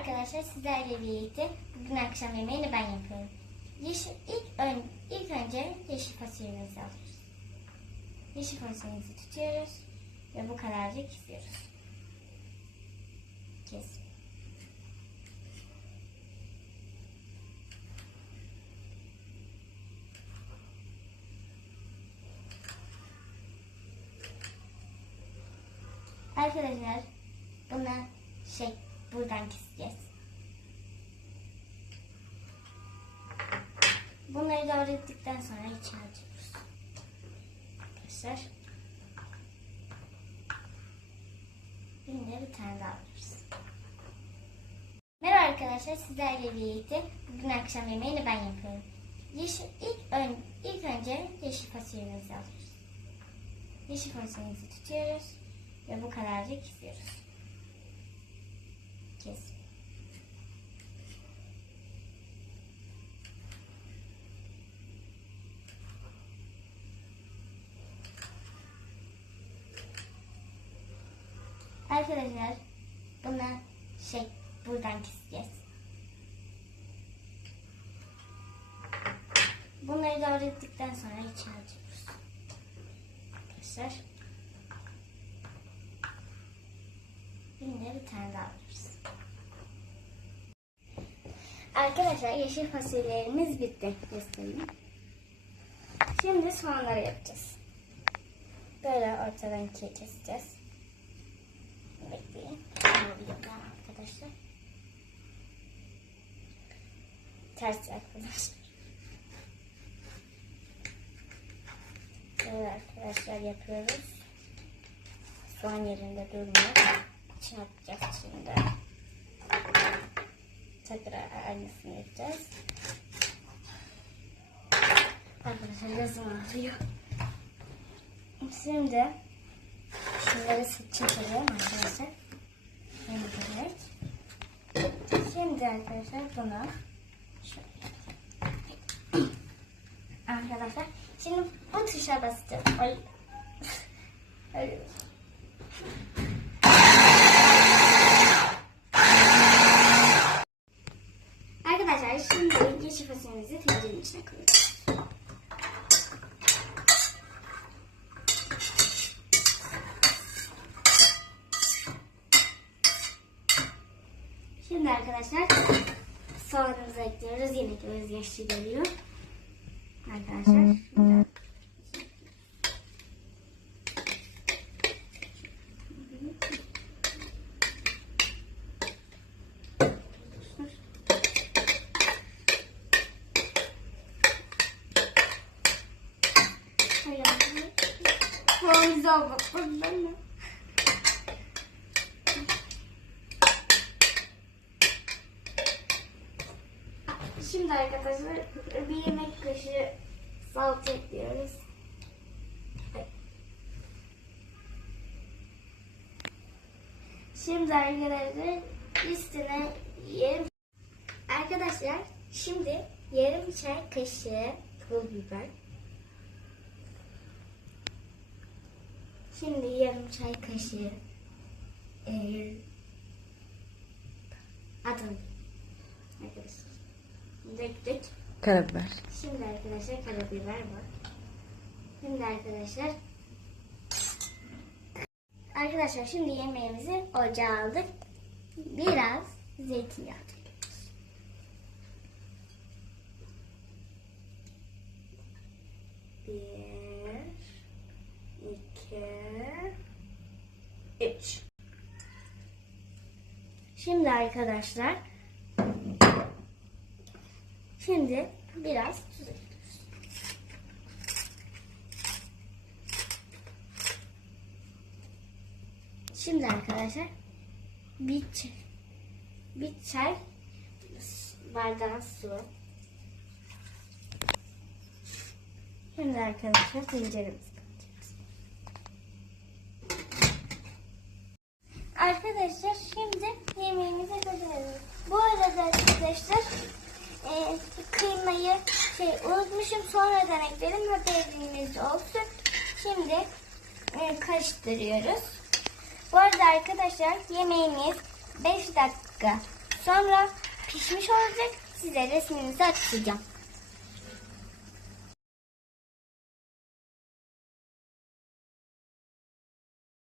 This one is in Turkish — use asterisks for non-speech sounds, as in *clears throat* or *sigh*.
arkadaşlar sizlerle birlikte bugün akşam yemeğini ben yapıyorum. Yeşil, ilk, ön, ilk önce yeşil fasulyemizi alıyoruz. Yeşil fasulyemizi tutuyoruz ve bu kadarcık kesiyoruz. Kes. Arkadaşlar buna şey buradan keseceğiz. Bunları doğradıktan sonra içine atıyoruz. Arkadaşlar. Şimdi bir tane daha alıyoruz. Merhaba arkadaşlar sizlerle birlikte bugün akşam yemeğini ben yapıyorum. Yeşil, ilk, ön, ilk önce yeşil fasulyemizi alıyoruz. Yeşil fasulyemizi tutuyoruz ve bu kadarcık kesiyoruz. Kes. Arkadaşlar buna şey buradan keseceğiz. Bunları doğradıktan sonra içine atıyoruz. Arkadaşlar. Şimdi bir tane daha alıyoruz. Arkadaşlar yeşil fasulyelerimiz bitti. Göstereyim. Şimdi soğanları yapacağız. Böyle ortadan ikiye keseceğiz. Bekleyin. Arkadaşlar. Ters arkadaşlar. Evet arkadaşlar yapıyoruz. Soğan yerinde durmuyor. İçine atacağız şimdi. Tekrar aynısını yapacağız. Arkadaşlar yazım ağrıyor. Şimdi şunları çekelim arkadaşlar. Şimdi Şimdi arkadaşlar bunu. *clears throat* Arkadaşlar şimdi bu tuşa basacağız. Ay. *laughs* Ay. Arkadaşlar şimdi yeşil fasulyemizi tencerenin içine koyuyoruz. Şimdi arkadaşlar soğanımızı ekliyoruz. Yemeklerimiz yeşil geliyor. Arkadaşlar şimdi Soğan güzel bak. Ben de. Şimdi arkadaşlar bir yemek kaşığı salça ekliyoruz. Şimdi arkadaşlar üstüne yarım Arkadaşlar şimdi yarım çay kaşığı pul biber. Şimdi yarım çay kaşığı e, adım arkadaşlar. Döktük. Karabiber. Şimdi arkadaşlar karabiber var. Şimdi arkadaşlar Arkadaşlar şimdi yemeğimizi ocağa aldık. Biraz zeytinyağı 3. Şimdi arkadaşlar şimdi biraz tuz ekliyoruz. Şimdi arkadaşlar bir çay, bir çay bardağı su. Şimdi arkadaşlar tenceremiz. Arkadaşlar şimdi yemeğimizi hazırlıyoruz. Bu arada arkadaşlar e, kıymayı şey unutmuşum sonradan ekledim haberiniz olsun. Şimdi e, karıştırıyoruz. Bu arada arkadaşlar yemeğimiz 5 dakika Sonra pişmiş olacak. Size resminizi atacağım.